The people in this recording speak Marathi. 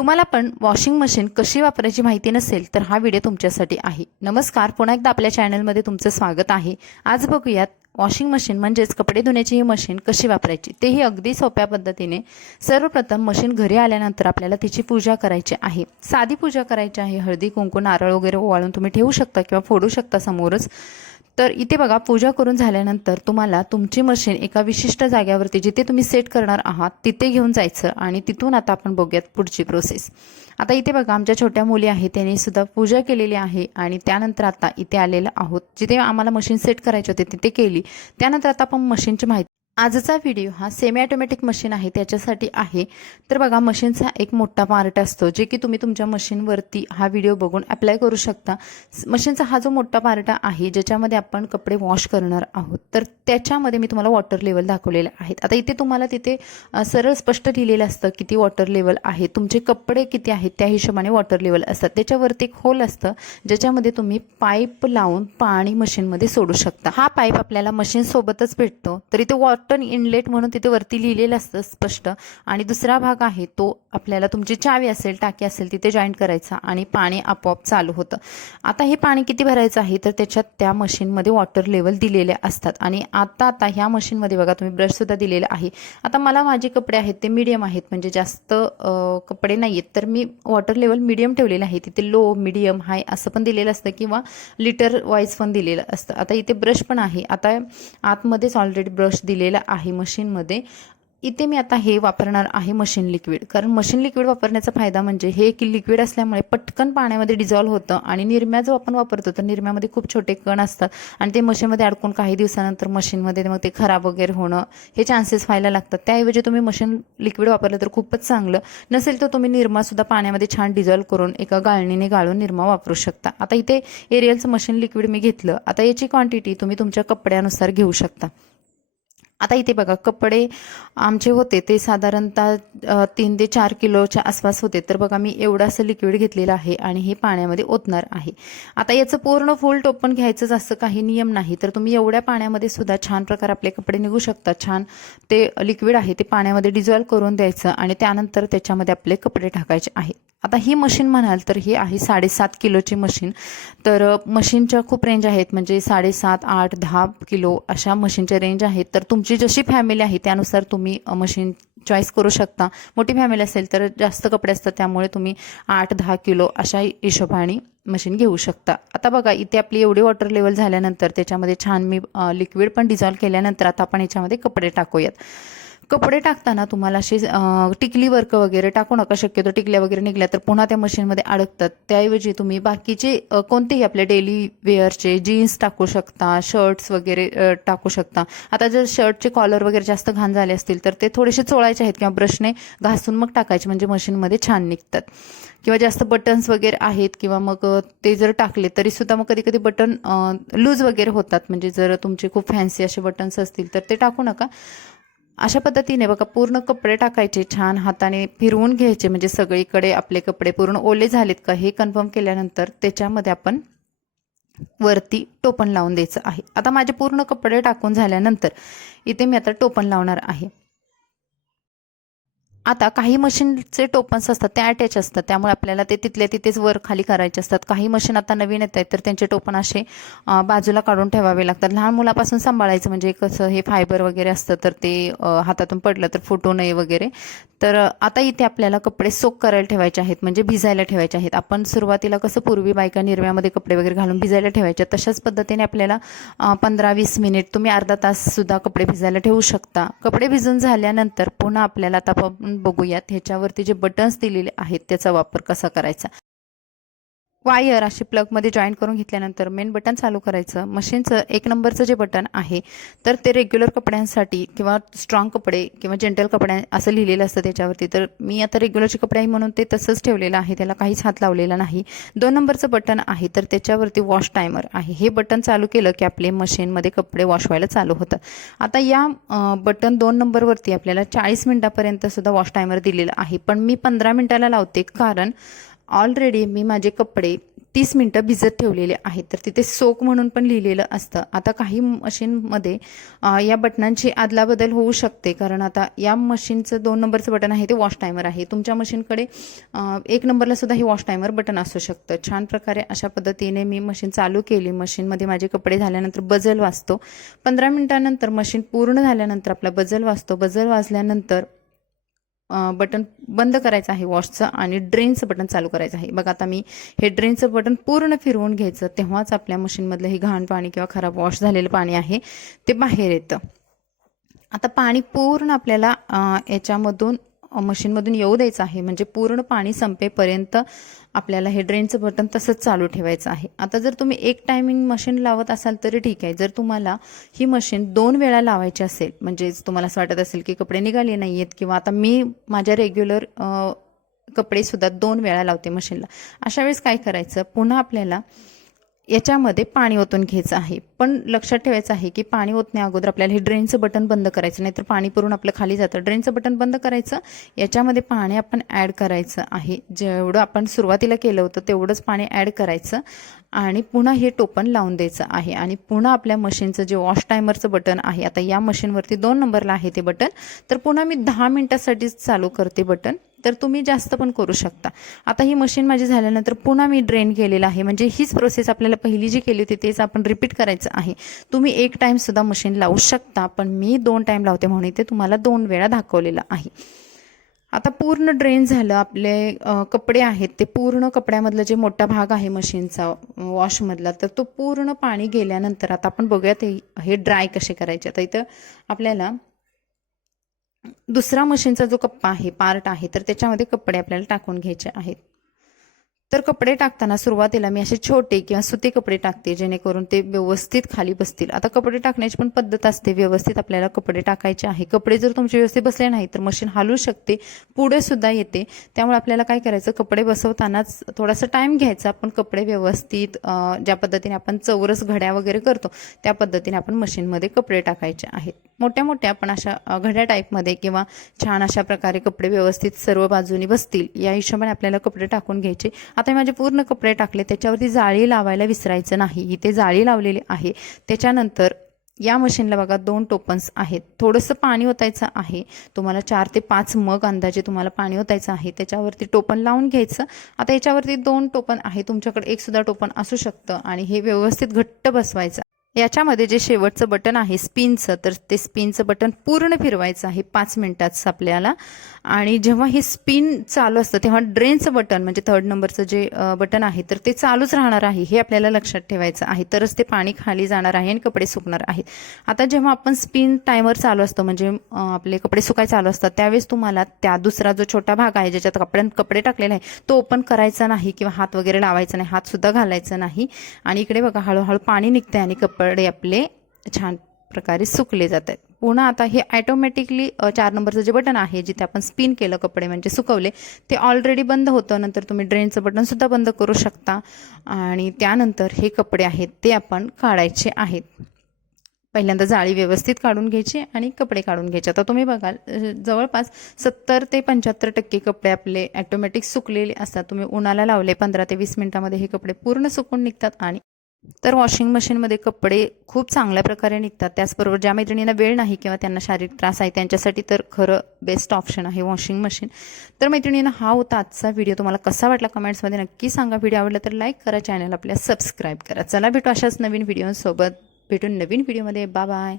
तुम्हाला पण वॉशिंग मशीन कशी वापरायची माहिती नसेल तर हा व्हिडिओ तुमच्यासाठी आहे. नमस्कार पुन्हा एकदा आपल्या चॅनलमध्ये तुमचं स्वागत आहे. आज बघूयात वॉशिंग मशीन म्हणजेच कपडे धुण्याची ही मशीन कशी वापरायची? तेही अगदी सोप्या पद्धतीने. सर्वप्रथम मशीन घरी आल्यानंतर आपल्याला तिची पूजा करायची आहे. साधी पूजा करायची आहे. हळदी कुंकू नारळ वगैरे ओवाळून तुम्ही ठेवू शकता किंवा फोडू शकता समोरच. तर इथे बघा पूजा करून झाल्यानंतर तुम्हाला तुमची मशीन एका विशिष्ट जाग्यावरती जिथे तुम्ही सेट करणार आहात तिथे घेऊन जायचं आणि तिथून आता आपण बघूयात पुढची प्रोसेस आता इथे बघा आमच्या छोट्या मुली आहेत त्याने सुद्धा पूजा केलेली आहे आणि त्यानंतर आता इथे आलेलं आहोत. जिथे आम्हाला मशीन सेट करायची होती तिथे केली. त्यानंतर आता आपण मशीनची माहिती आजचा व्हिडिओ हा सेमी ऑटोमॅटिक मशीन आहे त्याच्यासाठी आहे. तर बघा मशीनचा एक मोठा पार्ट असतो जे की तुम्ही तुमच्या मशीनवरती हा व्हिडिओ बघून अप्लाय करू शकता. मशीनचा हा जो मोठा पार्ट आहे ज्याच्यामध्ये आपण कपडे वॉश करणार आहोत. तर त्याच्यामध्ये मी तुम्हाला वॉटर लेवल दाखवलेले आहेत आता इथे तुम्हाला तिथे सरळ स्पष्ट लिहिलेलं असतं किती वॉटर लेवल आहे तुमचे कपडे किती आहेत त्या हिशोबाने वॉटर लेवल असतात. त्याच्यावरती एक होल असतं ज्याच्यामध्ये तुम्ही पाईप लावून पाणी मशीनमध्ये सोडू शकता. हा पाईप आपल्याला मशीनसोबतच भेटतो तर इथे वॉटर इनलेट म्हणून तिथे वरती लिहिलेलं असतं स्पष्ट. आणि दुसरा भाग आहे तो आपल्याला तुमची चावी असेल टाकी असेल तिथे जॉईंट करायचा आणि पाणी आपोआप चालू होतं. आता हे पाणी किती भरायचं आहे? तर त्याच्यात त्या मशीनमध्ये वॉटर लेवल दिलेले असतात. आणि आता आता ह्या मशीनमध्ये बघा तुम्ही ब्रशसुद्धा दिलेला आहे. आता मला माझे कपडे आहेत ते मीडियम आहेत. म्हणजे जास्त कपडे नाही आहेत तर मी वॉटर लेवल मीडियम ठेवलेलं आहे. तिथे लो मीडियम हाय असं पण दिलेलं असतं किंवा लिटर वाईज पण दिलेलं असतं. आता इथे ब्रश पण आहे. आता आतमध्येच ऑलरेडी ब्रश दिलेला आहे मशीनमध्ये. इथे मी आता हे वापरणार आहे मशीन लिक्विड. कारण मशीन लिक्विड वापरण्याचा फायदा म्हणजे हे एक लिक्विड असल्यामुळे पटकन पाण्यामध्ये डिझॉल्व्ह होतं आणि निरम्या जो आपण वापरतो तर निरम्यामध्ये खूप छोटे कण असतात आणि ते मशीनमध्ये अडकून काही दिवसानंतर मशीनमध्ये मग ते खराब वगैरे होणं हे चान्सेस व्हायला लागतात. त्याऐवजी तुम्ही मशीन लिक्विड वापरलं तर खूपच चांगलं. नसेल तर तुम्ही निरमासुद्धा पाण्यामध्ये छान डिझॉल्व्ह करून एका गाळणीने गाळून निरमा वापरू शकता. आता इथे एरियलचं मशीन लिक्विड मी घेतलं. आता याची क्वांटिटी तुम्ही तुमच्या कपड्यानुसार घेऊ शकता. आता इथे बघा कपडे आमचे होते ते साधारणतः तीन ते चार किलोच्या आसपास होते. तर बघा मी एवढं असं लिक्विड घेतलेलं आहे आणि हे पाण्यामध्ये ओतणार आहे. आता याचं पूर्ण फुल टोपन घ्यायचंच असं काही नियम नाही. तर तुम्ही एवढ्या पाण्यामध्ये सुद्धा छान प्रकारे आपले कपडे निघू शकतात छान ते लिक्विड आहे ते पाण्यामध्ये डिझॉल्व्ह करून द्यायचं आणि त्यानंतर त्याच्यामध्ये आपले कपडे टाकायचे आहेत. आता ही मशीन म्हणाल तर ही आहे साडेसात किलोची मशीन. तर मशीनच्या खूप रेंज आहेत म्हणजे साडेसात आठ दहा किलो अशा मशीनच्या रेंज आहेत. तर तुमची जशी फॅमिली आहे त्यानुसार तुम्ही मशीन चॉईस करू शकता. मोठी फॅमिली असेल तर जास्त कपडे असतात त्यामुळे तुम्ही आठ दहा किलो अशा हिशोबाने मशीन घेऊ शकता. आता बघा इथे आपली एवढी वॉटर लेवल झाल्यानंतर त्याच्यामध्ये छान मी लिक्विड पण डिझॉल्व्ह केल्यानंतर आता आपण याच्यामध्ये कपडे टाकूयात. कपडे टाकताना तुम्हाला असे टिकली वर्क वगैरे टाकू नका. शक्यतो टिकल्या वगैरे निघल्या तर पुन्हा त्या मशीनमध्ये अडकतात. त्याऐवजी तुम्ही बाकीचे कोणतेही आपले डेली वेअरचे जीन्स टाकू शकता शर्ट्स वगैरे टाकू शकता. आता जर शर्टचे कॉलर वगैरे जास्त घाण झाले असतील तर ते थोडेसे चोळायचे आहेत किंवा ब्रशने घासून मग टाकायचे म्हणजे मशीनमध्ये छान निघतात. किंवा जास्त बटन्स वगैरे आहेत किंवा मग ते जर टाकले तरी सुद्धा मग कधी कधी बटन लूज वगैरे होतात. म्हणजे जर तुमचे खूप फॅन्सी असे बटन्स असतील तर ते टाकू नका. अशा पद्धतीने बघा पूर्ण कपडे टाकायचे छान हाताने फिरवून घ्यायचे म्हणजे सगळीकडे आपले कपडे पूर्ण ओले झालेत का हे कन्फर्म केल्यानंतर त्याच्यामध्ये आपण वरती टोपण लावून द्यायचं आहे. आता माझे पूर्ण कपडे टाकून झाल्यानंतर इथे मी आता टोपण लावणार आहे. आता काही मशीनचे टोपन्स असतात ते अटॅच असतात. त्यामुळे आपल्याला ते तिथल्या तिथेच वर खाली करायचे असतात. काही मशीन आता नवीन येत आहेत तर त्यांचे टोपण असे बाजूला काढून ठेवावे लागतात. लहान मुलापासून सांभाळायचं म्हणजे कसं हे फायबर वगैरे असतं तर ते हातातून पडलं तर फुटू नये वगैरे. तर आता इथे आपल्याला कपडे सोक करायला ठेवायचे आहेत म्हणजे भिजायला ठेवायचे आहेत. आपण सुरुवातीला कसं पूर्वी बायका निरम्यामध्ये कपडे वगैरे घालून भिजायला ठेवायचे तशाच पद्धतीने आपल्याला पंधरा वीस मिनिट तुम्ही अर्धा तास सुद्धा कपडे भिजायला ठेवू शकता. कपडे भिजून झाल्यानंतर पुन्हा आपल्याला आता आपण बघूयात. ह्याच्यावरती जे बटन्स दिलेले आहेत त्याचा वापर कसा करायचा? वायर अशी प्लगमध्ये जॉईन करून घेतल्यानंतर मेन बटन चालू करायचं. मशीनचं एक नंबरचं जे बटन आहे तर ते रेग्युलर कपड्यांसाठी किंवा स्ट्रॉंग कपडे किंवा जेंटल कपड्या असं लिहिलेलं असतं त्याच्यावरती. तर मी आता रेग्युलरचे कपडे आहे म्हणून ते तसंच ठेवलेलं आहे त्याला काहीच हात लावलेला नाही. दोन नंबरचं बटन आहे तर त्याच्यावरती वॉश टायमर आहे. हे बटन चालू केलं की आपले मशीनमध्ये कपडे वॉश व्हायला चालू होतं. आता या बटन दोन नंबरवरती आपल्याला चाळीस मिनिटापर्यंत सुद्धा वॉश टायमर दिलेला आहे. पण मी पंधरा मिनिटाला लावते कारण ऑलरेडी मी माझे कपडे तीस मिनटं भिजत ठेवलेले आहेत. तर तिथे सोक म्हणून पण लिहिलेलं असतं. आता काही मशीनमध्ये या बटनांची आदलाबदल होऊ शकते. कारण आता या मशीनचं दोन नंबरचं बटन आहे ते वॉश टायमर आहे. तुमच्या मशीनकडे एक नंबरला सुद्धा हे वॉश टायमर बटन असू शकतं. छान प्रकारे अशा पद्धतीने मी मशीन चालू केली. मशीनमध्ये माझे कपडे झाल्यानंतर बजल वाजतो. पंधरा मिनिटानंतर मशीन पूर्ण झाल्यानंतर आपला बजल वाजतो. बजल वाजल्यानंतर बटन बंद करायचं आहे वॉशचं आणि ड्रेनचं बटन चालू करायचं आहे. बघा आता मी हे ड्रेनचं बटन पूर्ण फिरवून घ्यायचं तेव्हाच आपल्या मशीनमधलं हे घाण पाणी किंवा खराब वॉश झालेलं पाणी आहे ते बाहेर येतं. आता पाणी पूर्ण आपल्याला याच्यामधून मशीनमधून येऊ द्यायचं आहे. म्हणजे पूर्ण पाणी संपेपर्यंत आपल्याला हे ड्रेनचं बटन तसंच चालू ठेवायचं आहे. आता जर तुम्ही एक टायमिंग मशीन लावत असाल तरी ठीक आहे. जर तुम्हाला ही मशीन दोन वेळा लावायची असेल म्हणजेच तुम्हाला असं वाटत असेल की कपडे निघाले नाही आहेत किंवा आता मी माझ्या रेग्युलर कपडेसुद्धा दोन वेळा लावते मशीनला अशा वेळेस काय करायचं? पुन्हा आपल्याला याच्यामध्ये पाणी ओतून घ्यायचं आहे. पण लक्षात ठेवायचं आहे की पाणी ओतण्या अगोदर आपल्याला हे ड्रेनचं बटन बंद करायचं नाहीतर पाणी पुरून आपलं खाली जातं. ड्रेनचं बटन बंद करायचं याच्यामध्ये पाणी आपण ॲड करायचं आहे. जेवढं आपण सुरुवातीला केलं होतं तेवढंच पाणी ॲड करायचं आणि पुन्हा हे टोपण लावून द्यायचं आहे. आणि पुन्हा आपल्या मशीनचं जे वॉश टायमरचं बटन आहे आता या मशीनवरती दोन नंबरला आहे ते बटन तर पुन्हा मी दहा मिनटासाठीच चालू करते बटन तर तुम्ही जास्त पण करू शकता. आता ही मशीन माझी झाल्यानंतर पुन्हा मी ड्रेन केलेलं आहे. म्हणजे हीच प्रोसेस आपल्याला पहिली जी केली होती तेच आपण रिपीट करायचं आहे. तुम्ही एक टाईमसुद्धा मशीन लावू शकता पण मी दोन टाईम लावते म्हणून इथे तुम्हाला दोन वेळा दाखवलेलं आहे. आता पूर्ण ड्रेन झालं आपले कपडे आहेत ते पूर्ण कपड्यामधलं जे मोठा भाग आहे मशीनचा वॉशमधला तर तो पूर्ण पाणी गेल्यानंतर आता आपण बघूयात हे- हे ड्राय कसे करायचे. आता इथं आपल्याला दुसरा मशीनचा जो कप्पा आहे पार्ट आहे तर त्याच्यामध्ये कपडे आपल्याला टाकून घ्यायचे आहेत. तर कपडे टाकताना सुरुवातीला मी असे छोटे किंवा सुते कपडे टाकते जेणेकरून ते व्यवस्थित खाली बसतील. आता कपडे टाकण्याची पण पद्धत असते व्यवस्थित आपल्याला कपडे टाकायचे आहे. कपडे जर तुमचे व्यवस्थित बसले नाही तर मशीन हलू शकते पुढे सुद्धा येते. त्यामुळे आपल्याला काय करायचं कपडे बसवतानाच थोडासा टाईम घ्यायचा पण कपडे व्यवस्थित ज्या पद्धतीने आपण चौरस घड्या वगैरे करतो त्या पद्धतीने आपण मशीनमध्ये कपडे टाकायचे आहेत. मोठ्या मोठ्या आपण अशा घड्या टाईपमध्ये किंवा छान अशा प्रकारे कपडे व्यवस्थित सर्व बाजूनी बसतील या हिशोबाने आपल्याला कपडे टाकून घ्यायचे. आता मी माझे पूर्ण कपडे टाकले त्याच्यावरती जाळी लावायला विसरायचं नाही. इथे जाळी लावलेली आहे. त्याच्यानंतर या मशीनला बघा दोन टोपन्स आहेत. थोडंसं पाणी ओतायचं आहे. तुम्हाला चार ते पाच मग अंदाजे तुम्हाला पाणी ओतायचं आहे. त्याच्यावरती टोपण लावून घ्यायचं. आता याच्यावरती दोन टोपण आहे. तुमच्याकडे एकसुद्धा टोपण असू शकतं आणि हे व्यवस्थित घट्ट बसवायचं याच्यामध्ये जे शेवटचं बटन आहे स्पिनचं तर ते स्पिनचं बटन पूर्ण फिरवायचं आहे पाच मिनिटाचं आपल्याला आणि जेव्हा हे स्पिन चालू असतं तेव्हा ड्रेनचं बटन म्हणजे थर्ड नंबरचं जे बटन आहे तर ते चालूच राहणार आहे हे आपल्याला लक्षात ठेवायचं आहे. तरच ते पाणी खाली जाणार आहे आणि कपडे सुकणार आहेत. आता जेव्हा आपण स्पिन टायमर चालू असतो म्हणजे आपले कपडे सुकाय चालू असतात त्यावेळेस तुम्हाला त्या दुसरा जो छोटा भाग आहे ज्याच्यात कपड्यां कपडे टाकलेले आहे तो ओपन करायचा नाही किंवा हात वगैरे लावायचा नाही हातसुद्धा घालायचा नाही. आणि इकडे बघा हळूहळू पाणी निघते आणि कप कपडे आपले छान प्रकारे सुकले जात आहेत पुन्हा आता हे ॲटोमॅटिकली चार नंबरचं जे बटन आहे जिथे आपण स्पिन केलं कपडे म्हणजे सुकवले ते ऑलरेडी बंद होतं. नंतर तुम्ही ड्रेनचं बटनसुद्धा बंद करू शकता. आणि त्यानंतर हे कपडे आहेत ते आपण काढायचे आहेत. पहिल्यांदा जाळी व्यवस्थित काढून घ्यायची आणि कपडे काढून घ्यायचे. आता तुम्ही बघाल जवळपास सत्तर ते पंच्याहत्तर टक्के कपडे आपले ॲटोमॅटिक सुकलेले असतात. तुम्ही उन्हाला लावले पंधरा ते वीस मिनिटामध्ये हे कपडे पूर्ण सुकून निघतात आणि तर वॉशिंग मशीनमध्ये कपडे खूप चांगल्या प्रकारे निघतात. त्याचबरोबर ज्या मैत्रिणींना वेळ नाही किंवा त्यांना शारीरिक त्रास आहे त्यांच्यासाठी तर खरं बेस्ट ऑप्शन आहे वॉशिंग मशीन तर मैत्रिणींना हा होता आजचा व्हिडिओ तुम्हाला कसा वाटला कमेंट्समध्ये नक्की सांगा. व्हिडिओ आवडला तर लाईक करा चॅनल आपल्या सबस्क्राईब करा. चला भेटू अशाच नवीन व्हिडिओसोबत भेटून नवीन व्हिडिओमध्ये बा बाय